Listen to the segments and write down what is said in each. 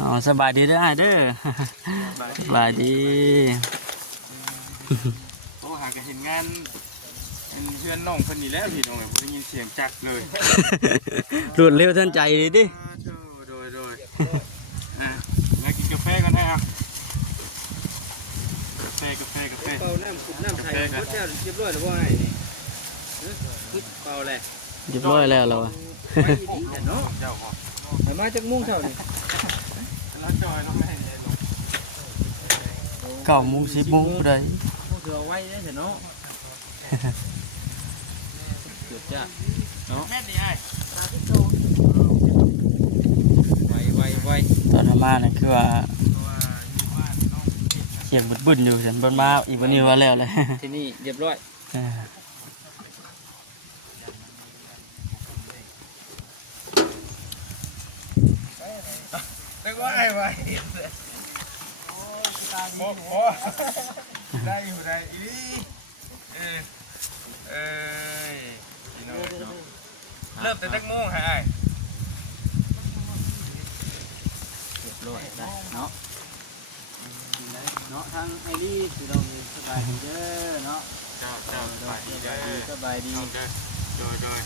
อ๋อสบายดีเด้อเด้อสบายดีโอ้หากเห็นงานเพื่อนน้องคนนี้แล้วพี่น้องเลยได้ยินเสียงจักเลยรวดเร็วทันใจเลยดิโดยแล้วกินกาแฟกันให้ครับกาแฟเป่าน้ำขุ่นน้ำไทยรสชาติเรียบร้อยหรือว่าไงนี่เป่าเลยเรียบร้อยแล้วเราเนาะแต่มาจากมุ่งเท่านี้แล้วจอยน้องแม่9:00 10:00ได้พวกเธอไว้ได้เนาะเกิดจ้าเนาะแม่ดีไอ้ไวตอนมาเนี่ยคือว่าเสียงบึ้นอยู่ฉันบนมาอีกวันนี้ว่าแล้วเลยที่นี่เรียบร้อยได้ว่าไอ้ไว้โอ้โหได้อยู่ได้อีเริ่มแต่ตั้งโมงฮะไอ้เรียบร้อยได้เนาะทางไอรีคือเราสบายดีเด้อเนาะเจ้าสบายดีโดย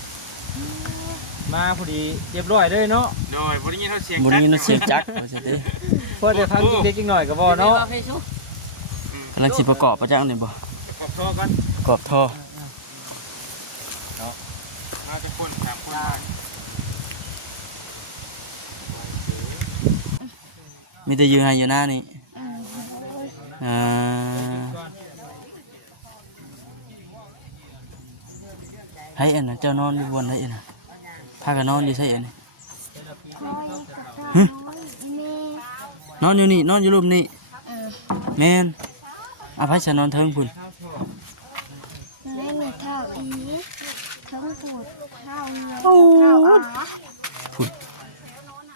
มาพอดีเรียบร้อยเลยเนาะโดยบริยินเขาเสียงจักพอจะฟังเล็กๆหน่อยก็บ่เนาะกำลังสิประกอบประจังนี่บ่ประกอบท่อกันประกอบท่อเนาะมาจะคน3คนมีแต่ยืนให้อยู่หน้านี่ให้อันน่ะเจ้านอนอยู่บนให้อันน่ะพากันนอนอยู่ใช่อันนี้นอนอยู่นี่นอนอยู่รูปนี่แม่นอาภัยฉันนอนเทิงพุ่นไม่มีเท่าอีทั้งปูดเท่าเงินเท่าพุ่น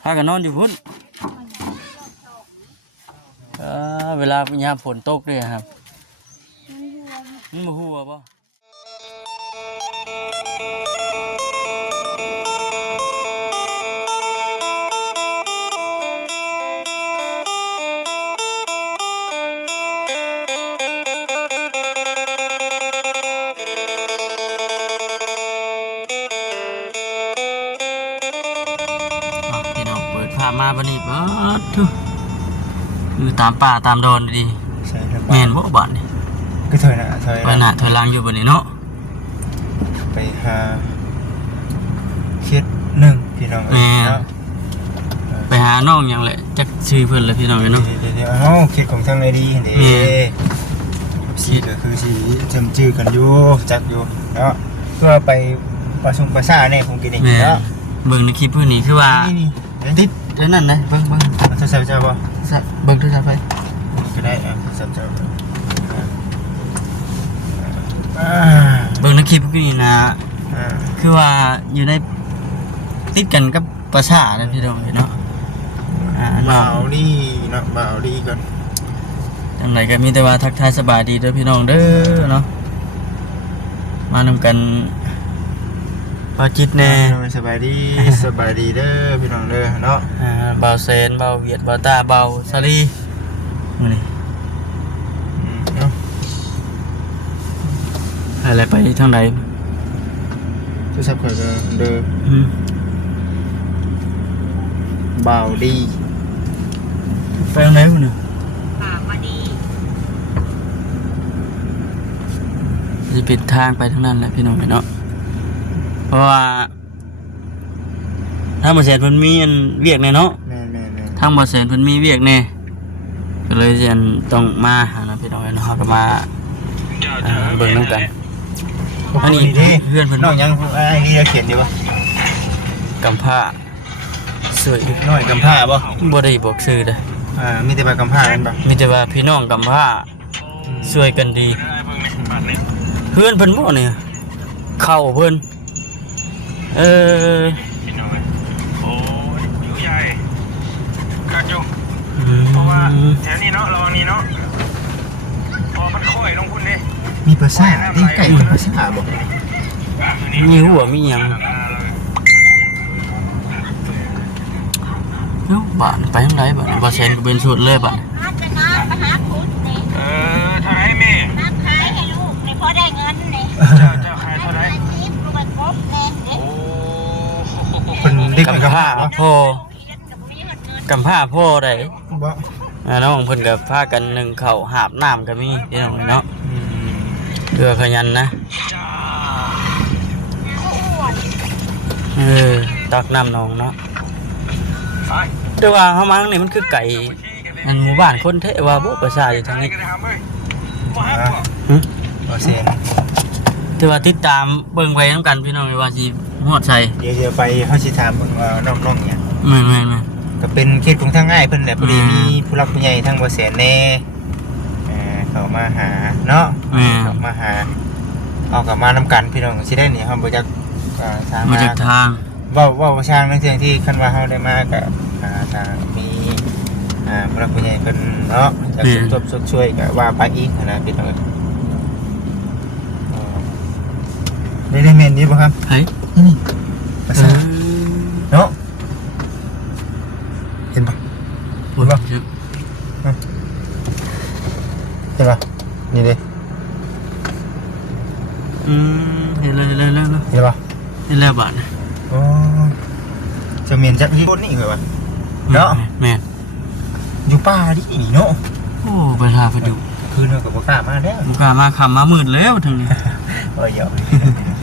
พากันนอนอยู่พุ่นเวลายามฝนตกเลยครับมันมาหัวป่ะพี่น้องเปิดภาพมาบันนี้ปั๊ดทุคือตามป่าตามดอนดีแม่นบ่บ้านนี่ก็ถอยหน้าถอยหลังอยู่บนนี้เนาะไปหาเข็ดหนึ่งพี่น้องเนาะไปหาน้องอย่างแหละจักชื่อเพิ่นเลยพี่น้องเนาะเดี๋ยวเข็ดของทางไหนดีเด้สีก็คือสีจำชื่อกันอยู่จักอยู่เนาะเพื่อไปประชุมประชาเนี่ยผมกินเองเนาะเบิ่งในคลิปเพิ่นนี่คือว่าติดเดี๋ยวนั้นนะเบิ่งจะใส่ใจบ่เบิ่งโทรศัพท์ไปก็ได้ใส่ใจเบิ่งในคลิปเพิ่นนี่นะคือว่าอยู่ในติดกันกับประชานะพี่น้องเนาะบ่าวดีเนาะบ่าวดีกันจังไดก็มีแต่ว่าทักทายสบายดีเด้อพี่น้องเด้อเนาะมานำกันเบาจิตแน่สบายดีเด้อพี่น้องเด้อเนาะเบาเซนเบาเวียดเบาตาเบาซาลีมื้อนี้อะไรไปทางไหนโทรศัพท์ข่อยก็เด้อเบาดีไปทางไหนพุ่นน่ะสิปิดทางไปทางนั้นแหละพี่น้องเนาะเพราะว่าทางบ่แสนเพิ่นมีอันเวียกแน่เนาะทางบ่แสนเพิ่นมีเวียกแน่ก็เลยสิต้องมาหานะพี่น้องเนาะก็มาเบิ่งนำกันอันนี้เพื่อนเพิ่นน้องยังไอ้นี่เขียนอยู่บ่กำผ้าสวยน้อยกำผ้าบ่ได้บอกชื่อเด้อมีแต่ว่ากำผ้ากันบ่มีแต่ว่าพี่น้องกำผ้าสวยกันดีเพื่อนเพิ่นบ่เนี่ยเข้าเพิ่นโอ้อยู่ใหญ่กัดอยู่เพราะว่าแถวนี้เนาะระวังนี้เนาะพอมันค่อยลงพุ่นนี่มีภาษาที่ไก่มีภาษาบ่ มีหัวมีหยัง อ้าบ้านไปทางไหนบ้านบ่แซนก็เป็นสุดเลยบ้าน น้าจะน้ามาหาคุณนี่ เท่าไรแม่ น้าขายให้ลูกนี่พอได้เงินนี่ เจ้าขาย ให้ เท่าไร ขายทิพย์ลูกไปกบแน่เด็ก โอ้ เป็นเด็ก กำ กับ ผ้า ผ้า พ่อ เรียนกับมีเงินเงิน กำผ้าพ่อได้ บ่ น้องเพิ่นก็พากันนึ่งข้าวหาบน้ำก็มีพี่น้องเนาะเพื่อขยันนะตักน้ำนองเนาะแต่ว่าเฮามาทางนี้มันคือไก่อันหมู่บ้านคนเทว่าบ่ประชาอยู่ทางนี้ บ่เสียน แต่ว่าติดตามเบิ่งไปนํกันพี่น้องว่าสิฮอดใส่ เดี๋ยวไปเฮาสิถามเบิ่งว่าน้องๆเนี่ย แม่นๆ ก็เป็นเขตของทางง่ายเพิ่นแหละพอดีมีผู้รักผู้ใหญ่ทางบ่เสียนแน่เข้ามาหาเนาะเข้ามาหาเอากลับมานำกันพี่น้องสิได้นี่เฮาบ่จักทาง มาจากทาง เว้าช่างนั่นเรื่องที่คันว่าเฮาได้มาก็ทางมีผู้รักผู้ใหญ่เพิ่นเนาะจะสมทบช่วยก็ว่าไปอีกนะพี่น้องได้แม่นดีบ่ครับ เฮ้ย นี่ภาษาเนาะเห็นปะ เห็นป่ะ เห็นปะนี่ดิ เห็นเลย เห็นปะ เห็นแล้วบาท อ๋อจะเมียนจากที่คนนี่เหรอวะเนาะ แม่น อยู่ป่าดินี่เนาะ โอ้ไปหาไปดู คืนเรากับบ่กล้ามาแล้ว บุกล้ามาคำมามืดแล้วถึงนี้ เออเดี๋ยว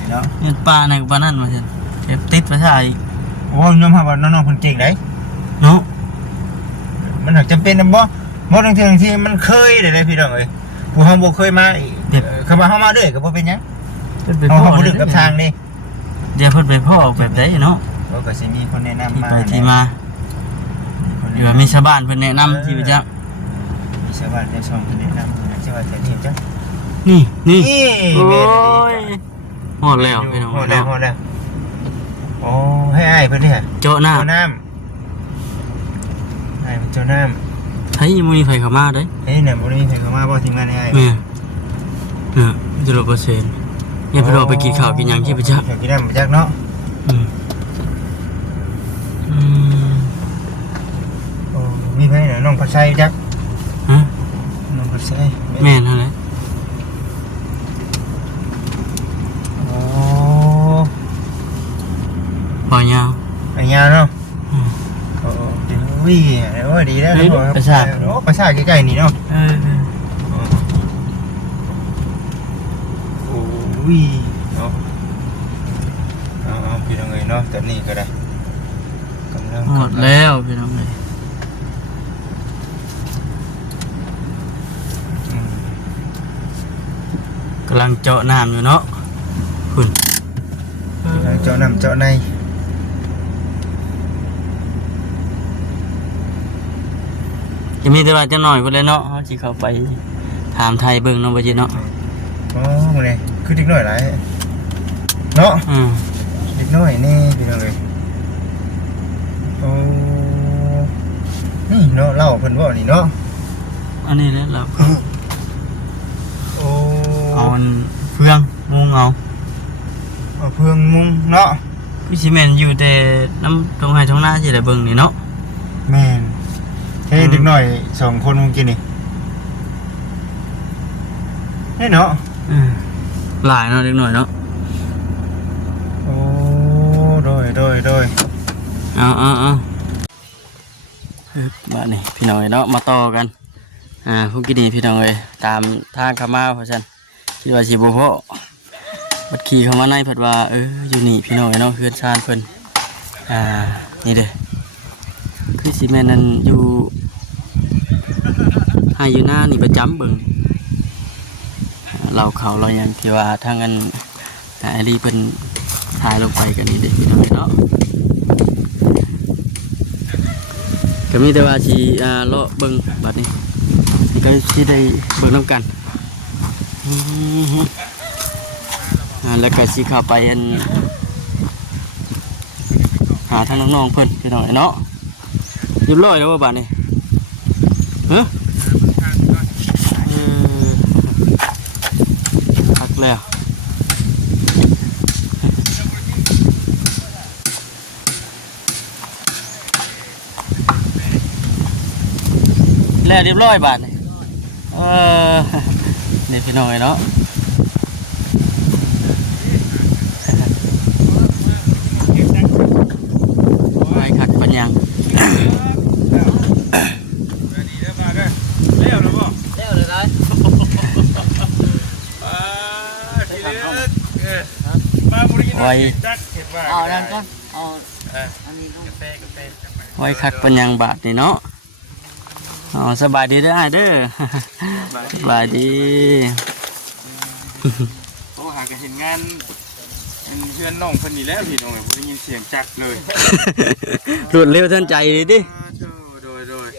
เนาะ เห็นปลาในกับปลานั่นมาเช่นเก็บติดประชาอีก โอ้ยน้องว่าน้องๆคนเก่งได้ เนาะ มันหากจำเป็นนะบ่บางทีมันเคยได้พี่น้องเอ้ยผู้เฮาบ่เคยมาคำว่าเฮามาเด้อก็บ่เป็นหยัง เพิ่นไป เฮา พ่อ บ่ดึกกับทางนี่ เดี๋ยวเพิ่นไปพ่อแบบไหนเนาะ ก็สิมีคนแนะนำ ที่ มา ไปที่มาหรือว่ามีชาวบ้านเพิ่นแนะนำที่ไปจ้ะ มีชาวบ้านได้ส่งแนะนำจังหวัดแถวนี้จ้ะ นี่ นี่ โอ้ แม่น ยหอดแล้วไปน้อง หอดแล้วหอดแล้วโอ้ให้อ้ายเพิ่นนี่ฮะ เจาะหน้า เจ้าน้ำอ้ายเป็นเจ้าน้ เฮ้ยมึงมีไฟเข้ามาเด้ย ำเฮ้ยเนี่ยบ่ได้มีใครเข้ามาบ่ทีมงานให้อ้าย แม่จะรบเปอร์เซ็นต์เนี่ยไปรอไปกินข้าวกินหยังที่ไปจ้ะ อยากกินน้ำมาจากเนาะ อืม โอ้มีไผน่ะน้องพัดไส้จัก ฮะ น้องพัดไส้ แม่นอะไร โอ้ ปล่อยยาว อันยาวเนาะ อืม โอ้อุ้ยโอ้ดีแล้ว เฮ้ย โอ้ ประสาท โอ้ประสาทใกล้ๆนี่เนาะ โอ้ยเนาะเอาพี่น้องเอ้ยเนาะตอนนี้ก็ได้กำลัง หมดแล้วพี่น้องเลย อืม กำลังเจาะน้ำอยู่เนาะคุณ เจาะน้ำเจาะใน จะมีแต่ว่าจะหน่อยไปเลยเนาะเขาจีเข้าไปถามไทยเบิ่งเนาะไปจีเนาะ โอ้เนี่ยคือเด็กน้อยหลายเนาะ อืม เด็กน้อยนี่พี่น้องเอ้ยโอ้นี่เนาะเล่าเพิ่นเว้านี่เนาะ อันนี้แหละเรา โอ้ เอาอันเฟืองมุงเอา เอาเพิ่งมุงเนาะ พี่ชิแมนอยู่แต่น้ำตรงไห้ตรงหน้าจีได้เบิ่งนี่เนาะ แม่นเฮ้ยเด็กน้อย2คนเมื่อกี้นี่เฮ้ยเนาะ หลายเนาะเล็กหน่อยเนาะ โอ้โดยเอาบ้านนี่พี่น้องเนาะมาต่อกันพวกกินนี่พี่น้องเลยตามทางเข้ามาเพราะฉะนั้นคิดว่าสิบ่พอบัดขี่เข้ามาในเพิ่นว่าอยู่นี่พี่น้องเนาะเฮือนชานเพิ่นนี่เด้อคือสิแม่นนั่นอยู่ให้อยู่หน้านี่ประจำเบิ่งเราเขาเรายังที่ว่าทางอันไอรีเพิ่นถ่ายลงไปกันนี่เด้อพี่น้องเนาะก็มีแต่ว่าสิเลาะเบิ่งบัดนี้นี่ก็สิได้เบิ่งนํกันแล้วก็สิเข้าไปอันหาทางน้องๆเพิ่นพี่น้องเนาะเรียบร้อยแล้วว่าบัดนี้พักแล้ว แล้วเรียบร้อยบาทนี่นี่พี่น้องเนาะไว้ขัดปัญญัง ดีเด้อมาเด้อเลี้ยวนะบ่ เร็วเลยเลย ทีเด็ดมาบุรีนะจักเห็นว่า เอาดันก่อนเอาอันนี้ กาแฟ ไว้ขัดปัญญังบาทนี่เนาะอ๋อสบายดีเด้อเด้อสบายดี โอ้หากเห็นงานเพื่อนน้องคนนี้แล้วพี่น้องเลยได้ยินเสียงจักเลย รวดเร็วทันใจเลยดิ โดย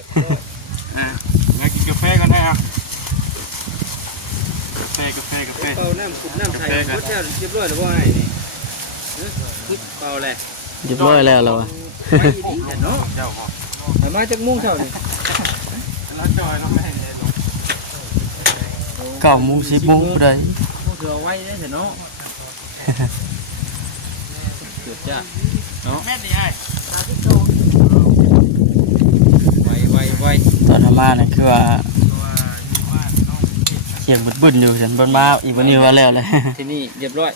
มากินกาแฟกันนะครับกาแฟ เป่าน้ำขุบน้ำไทยรสชาติเรียบร้อยแล้วบ่ไอ้นี่เป่าเลย เรียบร้อยแล้วเรา เนาะ เจ้าบ่ มาจากมุ่งเท่านี่ แล้วจอยน้องแม่เนี่ยลง 9 โมง 10 โมงเลย มุ่งเถื่อไว้ได้เถอะเนาะเกิดจ้าเนาะ แม่ดีไอ้ ไว ตอนทำมาเนี่ยคือว่าเสียงบึ้นๆอยู่ฉันบนมาอีกวันนี้ว่าแล้วเลย ที่นี่เรียบร้อย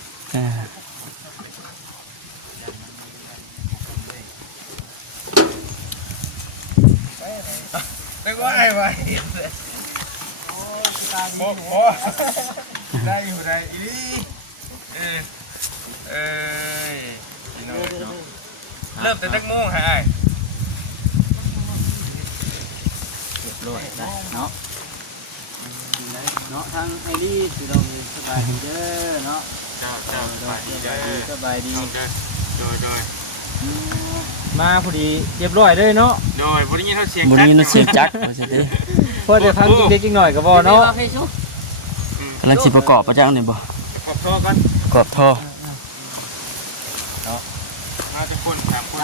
ได้ว่าไอ้ไว้บ่ได้อยู่ได้อีพี่น้องเริ่มแต่ตั้งโมงฮะไอ้ เรียบร้อยได้เนาะ เนาะทางไอ้นี่สิเราสบายดีเด้อเนาะ เจ้าไปดีเด้อ สบายดี โดย มาพอดีเรียบร้อยเลยเนาะ บริยินเขาเสียง บ่นี้น่ะเสียงจักว่าซั่นเด้ พอได้ฟังเด็กๆหน่อยก็บ่เนาะ กำลังสิประกอบประจังนี่บ่ ขอบท่อกัน ประกอบท่อ มาทุกคน3 คน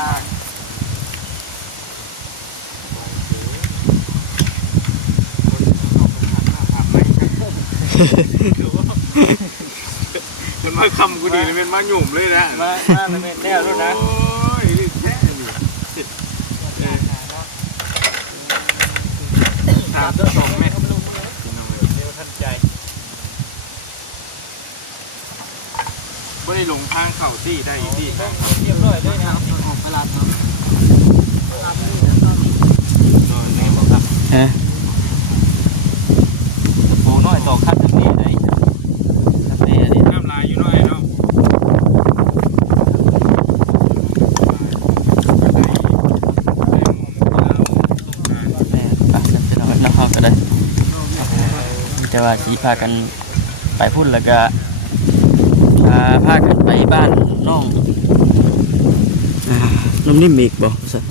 มันมาคำกูดีเลยเป็นมาหยุ่มเลยนะ มาแล้วแม่แล้วนะ โอ้ยแท้ถามตัว2แม่ เร็วทันใจ ไม่ได้ลงทางเข่าที่ได้อีกที่ทางเขา เรียบร้อยเลยนะ ออกไปลาดเนาะ โดยแม่บอกครับ ฮะ โอ้น้อยต่อคัดทั้งนี้ได้ ครับนี่อันนี้ น้ำลายอยู่หน่อยเนาะ แม่ปะจะเอาเนาะเฮาก็ได้แต่ว่าสิพากันไปพุ่นแล้วก็พากันไปบ้านน้องน้ำนิ่มอีกบ่ซั่น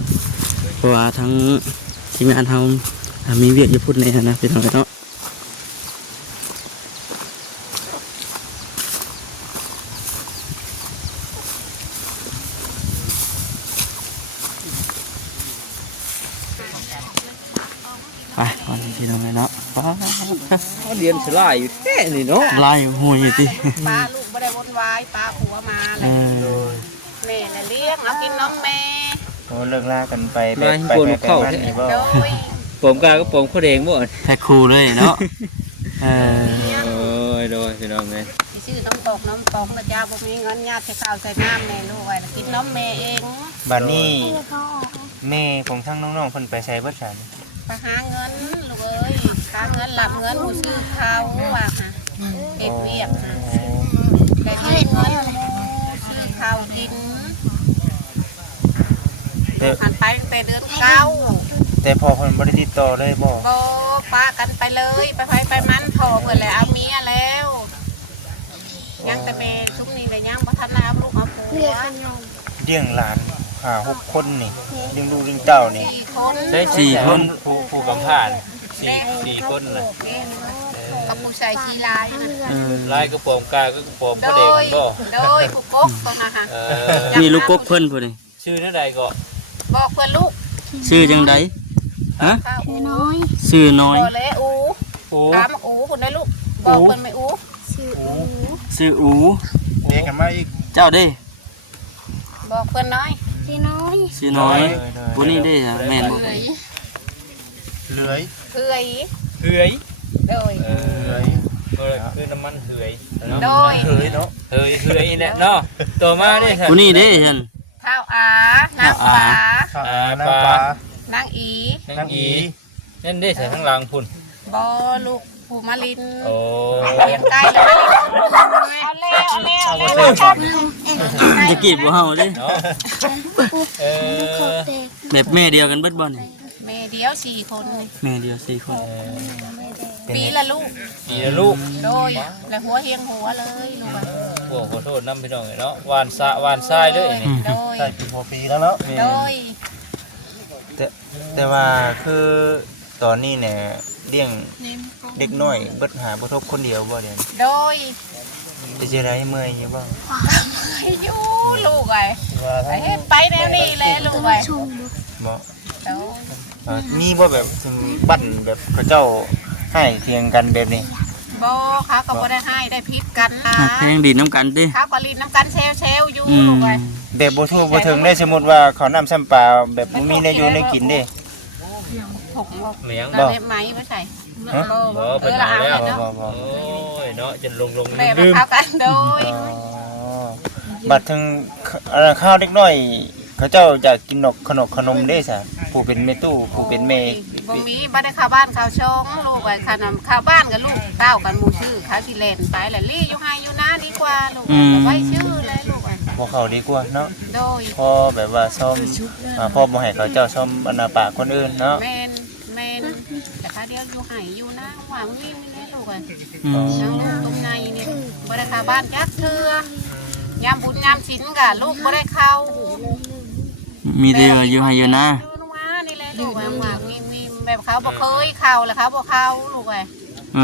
เพราะว่าทั้งทีมงานเฮามีเวียกอยู่พุ่นนี่นะพี่น้องเนาะไปวันนี้พี่น้องเนาะ เรียนสลายอยู่แค่นี่เนาะ ไล่หูยติ ปลาลูกไม่ได้วนวายปลาผัวมาเล เอย อ แม่เลยเลี้ยงเอากินน้องแม่ โอ้เลิกลากันไป โดย ผมกาก็ผมเขาเองบ่ แพ็คคู่เลยเนาะเออ โดยพี่น้องไง ชื่อน้ำตกนะจ้าบ่มีเงินญาติใส่ข้าวใส่น้ำแม่ลูกไว้กินน้องแม่เอง บัดนี้แม่ของทั้งน้องๆเพิ่นไปใช้เบิดฉัน ไปหาเงินลูกเอ้ยหาเงินหลับเงินหูซื้อข้าวว่าค่ะเด็กเวียกค่ะแต่มีเงินซื้อข้าวกินผ่านไปตั้งแต่เดือน9 แต่พอเพิ่นบ่ได้ติดต่อเลยบ่ โบป้ากันไปเลยไปมันพอเพื่อนเลยเอาเมียแล้ว ยังแต่แม่ซุ้มนี่เลยยังบ่ทันได้เอาลูกเอาผัว เรียกขนม เลี้ยงหลาน6 คนนี่เลี้ยงลูกเลี้ยงเต้านี่ 4 คน ได้4 คนผู้กำพร้า4 คนน่ะ กับผู้ชายขี้ลายนะ ลายกระโปรงกาก็กระโปรง โด พ่อเด็ก ย บ่ โดยผู้กบก็มาค่ะ มีลูกกบเพิ่นพุ่นนี่ ชื่อนั่นใดก็ บอกเพื่อนลูก ชื่อจังไดฮะ ข้าวอู น้อย ชื่อน้อย บอกเลยอู โอ้ ตามอูคุณได้ลูกบอกเพื่อนไม่อู ชื่ออู ชื่ออู เด็กกันมาอีก เจ้าเด้ บอกเพื่อนน้อย พี่น้อย ชื่อน้อย เลย ผู้นี้เด้แม่นบ่ เลย เลื้อย เหื่อย เหื่อย โดย คือน้ำมันเหื่อยเนาะ โดย เฮ้ยเนาะ เหื่อยเนี่ยเนาะตัวมาได้ค่ะ ผู้นี้เด้ฉัน เท้าอานางฟ้า น้ำปลาน างอี นางอี นั่นได้ใส่ข้างหลังพุ่น บอลูกภูมาลิน โอ้ เลี้ยงไก่แล้วเอาแล้วครับ จะกีบบ่เฮาเด้ เนาะเอ ขอบ อ เด็ก แบบแม่เดียวกันเบิดบ่นี่ แม่เดียว4 คน แม่เดียว4คน ปีละลูก ปีละลูก โดยแล้วหัวเฮียงหัวเลยลูกอะ โอ้ขอโทษน้ำพี่น้องเนาะวานซะวานทรายด้วยนี่ โดย ใช่ปีพอปีแล้วเนาะ โดย แต่ว่าคือตอนนี้เนี่ยเลี้ยงเด็กน้อยเบิดหาบ่ทบคนเดียวบ่เดี๋ยว โดย จะได้เมื่อยอยู่บ่ ให้อยู่ลูกไอ้ ว่า ไปเฮ็ดไปแนวนี้เลยลูกไอ้ ชมดู บ่ โดย มีบ่แบบบั่นแบบเขาเจ้าให้เทียงกันแบบนี้ บ่เขาก็บ่ได้ให้ได้พิษกันนะ หักแพงดีน้ำกันติ เขาก็ลินน้ำกันเชลอยู่ อืม ลูกไอ้ แบบบ่ถูกบ่ถึงได้สมมุติว่าเขาน้ำซ้ำปลาแบบบ่มีในอยู่ในกินเด้ ถูกบ่ เมียง เรา บ่ เล็บไหมไม่ใช่ ฮะ บ่เออละอ่านเนาะ บ่โอ้ยเนาะจะลง แม่มา ลืม เข้ากันโดย บัดถึงข้าวเด็กน้อยเขาเจ้าอยากกินขนมเด้ซะผู้เป็นแม่ตู้ผู้เป็นแม่ บ่มีบ่ได้เข้าบ้านเข้าช่องลูกไอ้ขนมเข้าบ้านกับลูกเต้ากันหมู่ชื่อเขาสิเล่นไปแหละลี่อยู่ให้อยู่นาดีกว่าลูกไว้ชื่อเลยลูกไอ้ บ่เข้าดีกว่าเนาะ โดย พอแบบว่าซ่อมพ่อบ่ให้เขาเจ้าซ่อมอนาปะคนอื่นเนาะ แม่นแต่เขาเดียวอยู่ให้อยู่นาหวังวิ่งนี่ลูกไอ้ อืม น้องตรงในนี่บ่ได้เข้าบ้านจักเทื่อยามบุญยามศีลกะลูกบ่ได้เข้า มีแต่ว่าอยู่ให้อยู่นะ อยู่ว่านี่แหละลูกว่าหวังมีแบบเขาบ่เคยเข้าแล้วเขาบ่เข้าลูกไอ้ เอ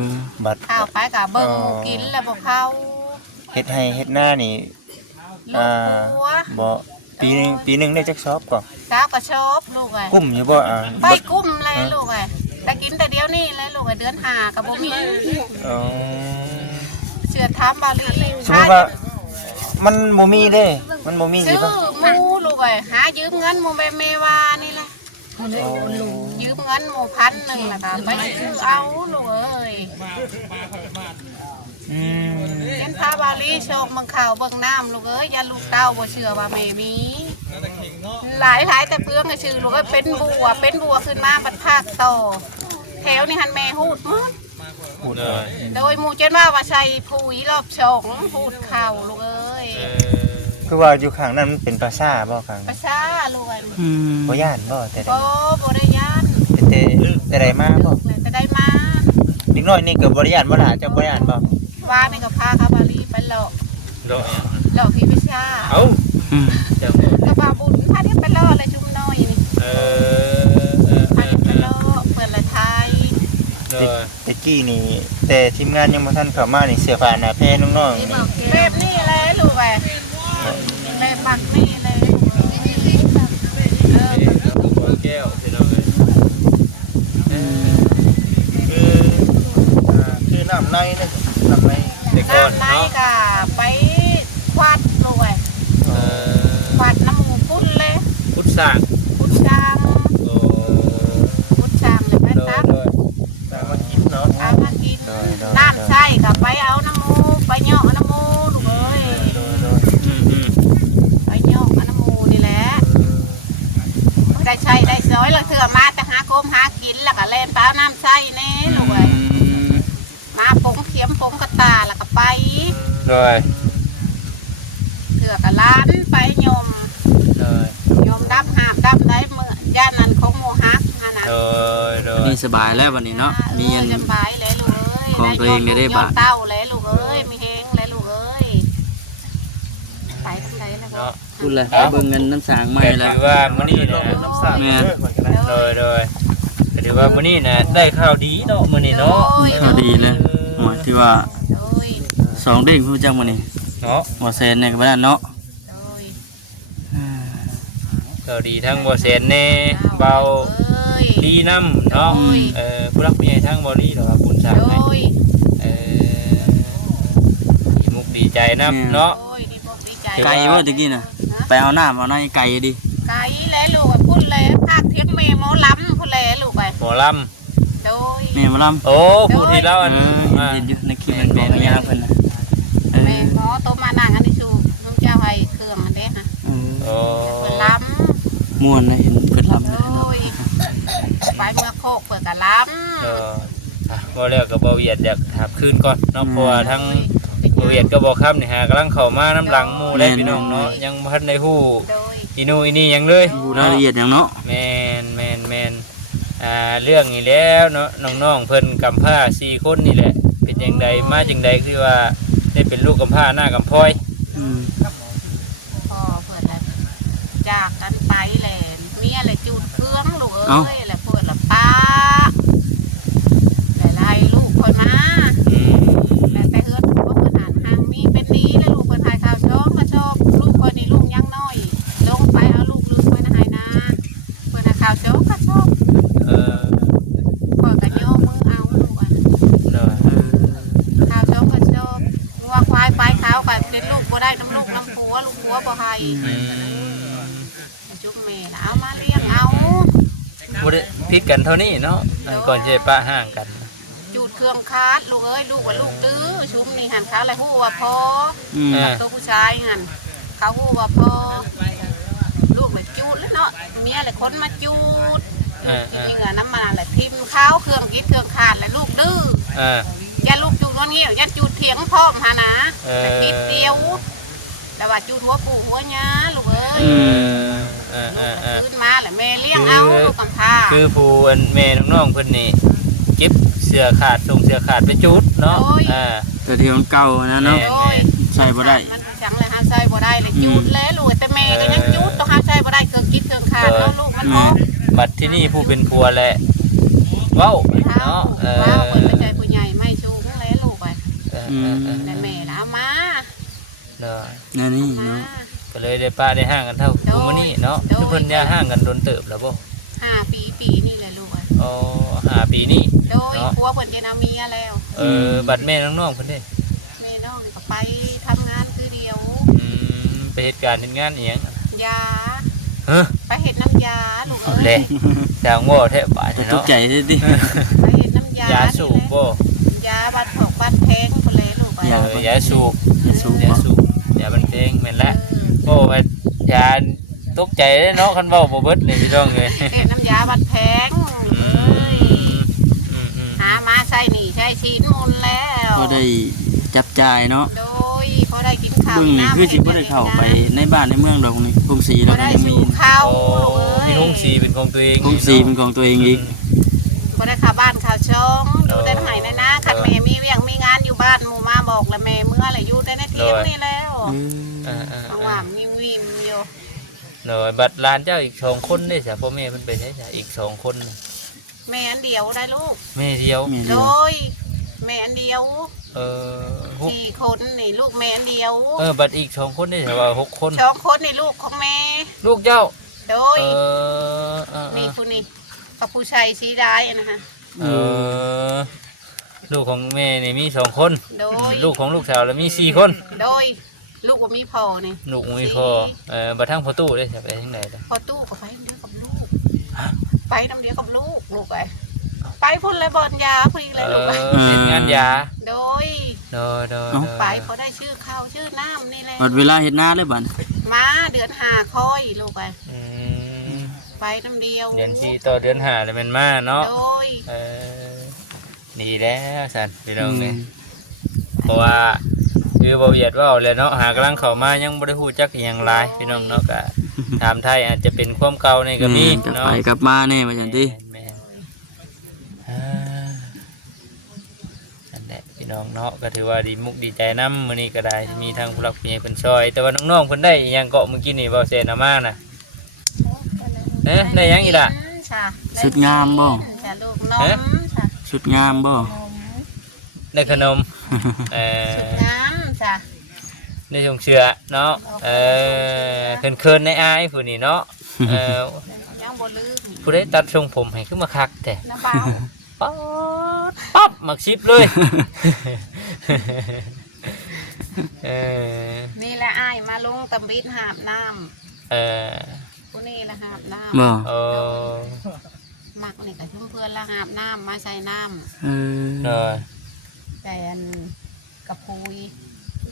อ บัด เข้าไปกะเบิ่งหมู่กินแล้วบ่เข้า เฮ็ดให้เฮ็ดหน้านี่ ลูกหัว บ่ปีหนึงได้จักซอบก่อน สาวก็ชอบลูกไอ้ กุ้มอยู่บ่ไปกุ้มเลยลูกไอ้แต่กินแต่เดียวนี่เลยลูกไอ้เดือนหากับบ่มี อ๋อ เชื่อถามบาลี สมมุติว่ามันบ่มีเด้ มันบ่มีสิ ซื้อ ป่ะ หมูลูกไอ้หายืมเงินหมู่แม่เมวานี่แหละยืมเงินหมู่1,000แล้วก็ไปซื้อเอาลูกเอ้ย อืม เห็นพาบาลีโชคเบิ่งข่าวเบิ่งน้ำลูกเอ้ยอย่าลูกเต้าบ่เชื่อว่าแม่มีหลายแต่เพื่องก็ชื่อลูกเอ้ยเป็นบัวขึ้นมาบัดภาคต่อแถวนี่หันแม่ฮูดหมด พูดเลย โดยหมู่เจนว่าใส่ปุ๋ยรอบสองพูดข่าวลูกเอ้ย คือว่าอยู่ข้างนั้นมันเป็นปราสาทบ่ข้าง ภาษาลูกเอ้ย อืม บ่ย่านบ่แต่ใด บ่ได้ยาน แต่ใดมาบ่ เลยจะได้มา เด็กน้อยนี่ก็บ่ได้ย่านบ่ล่ะเจ้าบ่ได้ย่านบ่ ว่านี่ก็พาคาบาลีไปหลอก โดย หลอกพี่พิชา เอ้า อืม เจ้า ก็บาบุญพาที่ไปหลอกเลยจุ่มน้อยนี่ เออ พาที่ไปหลอกเปิดละไทย โดยตะกี้นี่แต่ทีมงานยังบ่ทันเข้ามานี่เสื้อผ้าหน้าแพรน้องๆนี่ แบบนี้เลยลูกเอ้ยแบบบักนี่เลยเออ แก้วพี่น้องเอ้ยคือน้ำในนี่น้ำใน แต่ก่อน น้ำใน เนาะ ก็ไปควาดลูกเอ้ยควาดน้ำหมูพุ่นเลย พุทธสร้าง พุ่นจาง โอ้ พุ่นจางเลยไป โด ตั ย ก โดย น้ำมากินเนาะ เอามากิน โดยโดย น้ำใส่กับไปเอาน้ำมูไปเหยาะน้ำมูลูกเอ้ย ไปเหยาะน้ำมูนี่แหละได้ใช้ได้ซอยแล้วเถื่อมาแต่หาโกมหากินแล้วก็เล่นไปเอาน้ำใส่แน่ลูกเอ้ยมาปงเข็มปงกระตาแล้วก็ไป โดย เถื่อกับร้านไปยม โดย ยมดับหาบดับได้เมื่อย่านนั้นของโมฮักฮะนะ โดยโด วัน ย นี้สบายแล้ววันนี้เนาะมีอัน จำบายเลยลูกเอ้ย ของตัวเองได้บาท เต้าเลยลูกเอ้ยมีเฮงเลยลูกเอ้ยไปทางไหนแล้วก็ เนาะ พูดเลยไปเบิ่งเงินน้ำสางใหม่ แต่ แล้ว ถือว่ามื้อนี้ ล นะ งน้ำสาดด้วยเหมือนกันนะ โดยโดยแต่ถือว่ามื้อนี้นะได้ข่าวดีเนาะมื้อนี้เนาะ ข่าวดีเลยหมดที่ว่า โดย 2เด้งผู้จังมื้อนี้ เนาะ บ่แซนเนี่ยก็บ่ได้เนาะ โดย ข่าวดีทั้งบ่แสนแน่เบา เอ้ย ดีนำเนาะผู้รักผู้ใหญ่ทั้งบ่ดีเนาะบุญสร้าง โด ให้ ย ดีมุกดีใจนำเนาะ โดยนี่พวกดีใจ ไก่บ่ตะกี้น่ะไปเอาน้ำเอาในไก่ดิ ไก่แล้วลูกอะพุ่นเลยภาคเทียงเมโมล้ำพุ่นเลยลูกไป หมอล โดย แม่มาลำ ำโอ้ผู้ที่เราอัน เห็นอยู่ในคลิปมันบอกยาเพิ่นนะ แม่หมอโตมานั่งอันนี้ชูลุงเจ้าให้เครื่องอันนี้ค่ะ โอ้ เปิดล้ ม่วนนะเห็นเพิ่นลำ ำโด เลยเนาะ ยไปเมื่อโคกเปิดกับล้ เออบ่แล้วก็บ่เวียดอยากถามคืนก่อนเนาะเพราะว่าทั้งบ่เวียดก็บ่ค้ำนี่ฮะกำลังเข้ามาน้ำหลังหมู่ได้พี่น้องเนาะยังบ่ทันได้ฮู้ ำโดย อีนู่อีนี่หยังเลย ดูรายละเอียดอย่างเนาะ แม่นเรื่องนี้แล้วเนาะน้องๆเพิ่นกำพร้า4คนนี่แหละเป็นจังใดมาจังใดคือว่าได้เป็นลูกกำพร้าหน้ากำพร้อย พ่อเปิดแล้วจากกันไปแหละเมียเลยจูดเครื่องลูกเอ้ยแล้วเปิดละป้าหลายๆลูกคนมา อืม แต่เฮือนลูกคนหันห่างมีเป็นนี้แล้วลูกคนไทยข่าวชอบมาชอบลูกคนนี้ลูกยังน้อยลงไปเอาลูกลืมไว้นะไฮนาเพื่อนข่าวชอบก็ชอบ เออ เปิดกันโยมมือเอาลูกอ่ะ เนาะ ข่าวชอบก็ชอบวัวควายไปขาวกันเป็นลูกบ่ได้น้ำลูกน้ำผัวลูกผัวบ่ให้ อืม จุ๊บแม่นะเอามาเลี้ยงเอา บ่ได้ผิดกันเท่านี้เนาะก่อนจะปะห่างกัน จูดเครื่องคาดลูกเอ้ยลูกว่าลูกดื้อชุมนี่หันเขาอะไรหู้ว่าพอ ตัวผู้ชายหันเขาหู้ว่าพอลูกเลยจูดแล้วเนาะเมียเลยคนมาจูดนี่เงินน้ำมันอะไรทิมข้าวเครื่องกินเครื่องขาดแล้วลูกดื้อ อย่าลูกจูดวันนี้อย่าจูดเถียงพ่อมหานะแต่คิดเดียวแต่ว่าจูดหัวปู่หัวญาลูกเอ้ยขึ้นมาแหละแม่เลี้ยงเอาลูกกำพร้า คือผู้อันแม่น้องๆเพิ่นนี่เก็บเสื้อขาดส่งเสื้อขาดไปจุดเนาะ แต่ที่มันเก่านะเนาะ โอ้ย ใส่บ่ได้ มันจังเลยห้ามใส่บ่ได้เลยจูดเลยลูกแต่แม่ก็ยังจูดต้องห้ามใส่บ่ได้เครื่องกินเครื่องขาดแล้วลูกมันพอ บัดที่นี่ผู้เป็นผัวแหละเว้าเนาะ ว้าวคนใจผู้ใหญ่ไม่ชูงเลยลูกไปแต่แม่นะมา เนาะ นั่นนี่เนาะ ก็เลยได้ป้าได้ห่างกันเท่ากูมื้อนี้เนาะทุกเพิ่นย่าห่างกันโดนเติบแล้วบ่ 5 ปีนี่แหละลูก อ๋อ5 ปีนี้ โดยผัวเพิ่นจะเอาเมียแล้ว บัดแม่น้องๆเพิ่นเด้ แม่น้องก็ไปทำงานคือเดียว ไปเหตุการณ์เฮ็ดงานอีหยัง ยา ฮะ ไปเห็ดน้ำยาลูกเอ้ แล ย จางบ่แท้บาด ตก เนาะ ใจดิ ไปเห็ดน้ำยาย าสูบบ่ ยาบัดผอกบัดแพงคนเลยลูกไป ยาสูบ สูง ยา บ่ สูบยาบันเพลงแม่นละโอ้ยาตกใจเลยเนาะคันเว้าบ่เบิดนี่พี่น้องเอ้ย เห็ดน้ำยาบัดแพงหามาใส่หนีใส่ชิ้นมูลแล้ว ก็ได้จับจ่ายเนาะ โดยเขาได้กินข้าว เบิ่งนี่คือสิบ่ได้เข้าไปในบ้านในเมืองดอกนี่กรุงศรี เขา เนาะ ได้ ยังมี สู่ข้าว โอ้ ลูกเอ้ย มีห้องสีเป็นของตัวเอง กรุงศรีเป็นของตัวเองอีก เขาได้ข้าวบ้านข้าวช่องดูแต่ไหนนะคันแม่มีเวียงมีงานอยู่บ้านหมู่มาบอกแล้วแม่เมื่อไรอยู่แต่ในเที่ยงนี่แล้ว บางว่ามีวิมอยู่ หน่อยบัดลานเจ้าอีก2คนได้จ้ะพ่อแม่มันไปใช้จ้ะอีก2คนน่ะ แม่อันเดียวได้ลูก แม่เดียว มี โด เดียวย แม่อันเดียว ฮุก 4 คนนี่ลูกแม่อันเดียว บัดอีก2คนได้จ้ะว่า6คน 2 คนนี่ลูกของแม่ ลูกเจ้า โดย นี่ นี่ผู้นี่กับผู้ชายสีร้ายนะคะ ลูกของแม่นี่มี2คน โดย ลูกของลูกสาวแล้วมี4คน โดยลูกว่ามีพ่อนี่ ลูกมีพ่อบัดทั้งพ่อตู้ได้จ้ะไปทางไหนล่ะ พอตู้ก็ไปน้ำเดียวกับลูกไปน้ำเดียวกับลูกลูกไปพุ่นเลยบอลยาพุ่นเลยลูก เป็นงานยา โดย ไปเขาได้ชื่อข้าวชื่อน้ำนี่แหละ หมดเวลาเฮ็ดนาเลยบัด มาเดือน5ค่อยลูกไปน้ำเดียว เดือน4ต่อเดือน5แล้วแม่นมาเนาะ โดย ดีแล้วสันพี่น้องเนี่ยเพราะว่าคือบ่เวียดว่าเลยเนาะหากำลังเข้ามายังบ่ได้ฮู้จักอีหยังหลายพี่น้องเนาะก็ถามไทยอาจจะเป็นความเก่านี่ก็มี กลับ เนาะ ไปกลับมาแน่ว่าจังซี่ แม่นั่นแหละพี่น้องเนาะก็ถือว่าดีมุกดีใจนำมื้อนี้ก็ได้มีทางผู้หลักผู้ใหญ่เพิ่นช่วยแต่ว่าน้องๆเพิ่นได้อีหยังเกาะเมื่อกี้นี่บ่เซนเอามาน่ะได้หยังอีกล่ะ สุดงามบ่ จ้ะลูกนมจ้ะ สุดงามบ่ ได้ขนม น้ำจ้ะ ได้ชงเชือเนาะเคินๆในอายผู้นี้เนาะ ยังบ่ลืม ผู้ได้ตัดทรงผมให้ขึ้นมาคักแต่ น้ำเบา ปั๊บหมักชิปเลย นี่แหละอ้ายมาลงตำบิดหาบน้ำผู้นี่ละหาบน้ บ่ โอ้ ำ มักนี่ก็ชุ่มเพื่อนละหาบน้ำมาใส่น้ โดย ำแต่อันกระพุย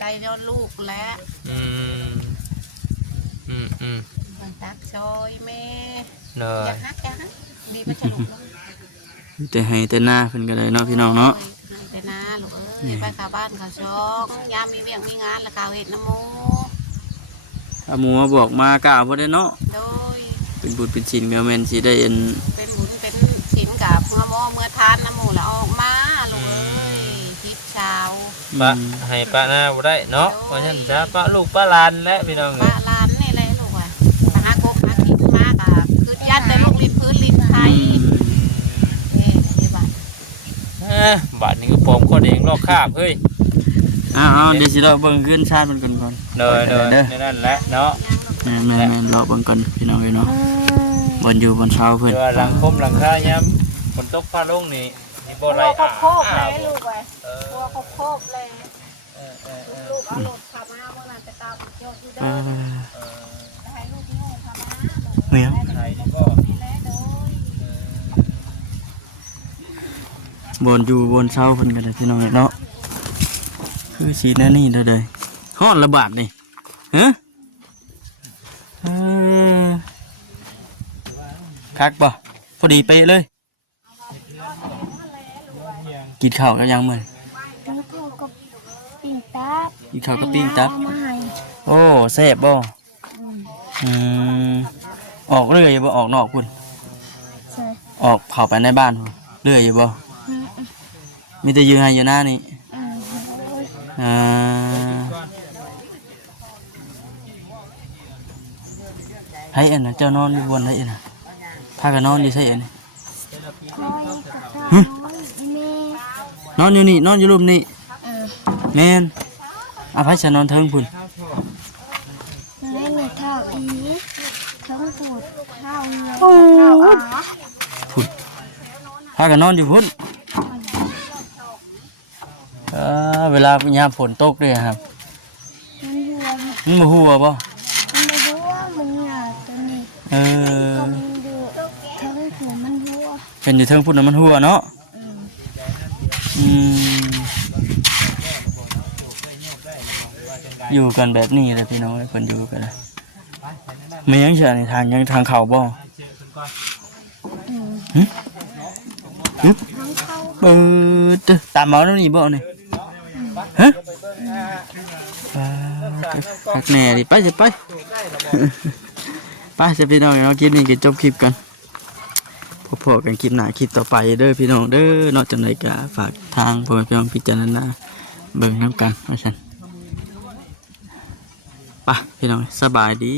ได้ยอดลูกและ อืม มันตักซอยแม่ โด อย ากฮักดีมันจะลุกลง แต่ให้แต่หน้าเพิ่นก็ได้เนาะพี่น้องเนาะ ให้แต่นาลูกเอ้ยไปเข้าบ้านเขาช่องยามมีเวียงมีงานแล้วเขาเห็ดน้ำมู ถ้าหมู่มาบอกมากล่าวบ่ได้เนาะ โดย เป็นบุญเป็นศีลแม่นสิได้เอ็น เป็นบุญเป็นศีลกับเมื่อหม้อเมื่อทานน้ำหมูแล้วออกมาลูกเอ้ยทิพย์เช้า ปะให้ปะหน้าบ่ได้เนาะเพราะฉะนั้นจะปะลูกปะหลานและพี่น้องเอ้ ป้าย ร้านนี่เลยลูกอ่ะไปหากบหากินมากอ่ะคือยัดในลูกลิ้นพื้นลิ้นไทยนี่ที่บ้าน บาดนี้ก็ปลอมข้อเองลอกคราบเฮ้ย อ้าวเดี๋ยวสิเราเบิ่งขึ้นชาติเพิ่นก่อน โดยในนั่นแหละเนาะ แม่นๆรอเบิ่งก่อนพี่น้องเอ้ยเนาะบ่อยู่บนเช้าเพิ่น เดี๋ยวหลังคมหลังคายามฝนตกฟ้าลงนี่สิบ่ไหล ตัวโคบเลยลูกอ่ะตัวโคบเลยลูกเอารถขับมาเมื่อนั้นไปตามยอดที่เดิ เอ ม อ ให้ลูกที่โง่ขับมา เมีย ไทยนี่บ่ นี่แหละโดย บนอยู่บนเช้าเพิ่นก็ได้พี่น้องเอ้ยเนาะคือสีแนวนี้เด้อเด้อฮ้อนระบาดนี่ฮะคักบ่พอดีเป๊ะเลยกินข้าวกันยังมื้อ แล้วเขาก็ปิ่งตับ กินข้าวกับปิ้งตับ เอามาให้ โอ้แซ่บบ่อืมออกเรื่อยบ่ออกนอกพุ่น ใช่ ออกเข้าไปในบ้านพุ่นเรื่อยอยู่บ่มีแต่อยู่ให้อยู่หน้านี่ โอ้ย อ่าให้อันน่ะเจ้านอนอยู่บนให้อันน่ะพากันนอนอยู่ใช่อันนี้ คอยกับข้าวน้อยอีแม่ นอนอยู่นี่นอนอยู่รูปนี่ เออ แม่นอาภัยจะนอนเทิงพุ่น แล้วมีเท่าอีทั้งปูดข้าวเงินข้าวอ๋อ พุ่นพากันนอนอยู่พุ่นเวลายามฝนตกด้วยครับ มันหัวมันบ่ฮู้บ่ มันไม่รู้ว่ามันหยาตัวนี้ เออ ก็มันดูทั้งหัวมันหัว เป็นอยู่เทิงพุ่นน่ะมันฮู้เนาะอืมอยู่กันแบบนี้เลยพี่น้องเอ้ยเพิ่นอยู่กันเลยไม่ยังเชื่อในทางยังทางเขาบ่ อืม หึ ทั้งเข้า ตามเมาแล้วนี่บ่นี่ฮะคักแน่ดิไปสิไป ไปจะพี่น้องเนาะคลิปนี้ก็จบคลิปกันพบกันคลิปหน้าคลิปต่อไปเด้อพี่น้องเด้อนอกจากนั้นก็ฝากทางพ่อแม่พี่น้องพิจารณาเบิ่งนํกันว่าซั่นไปพี่น้องสบายดี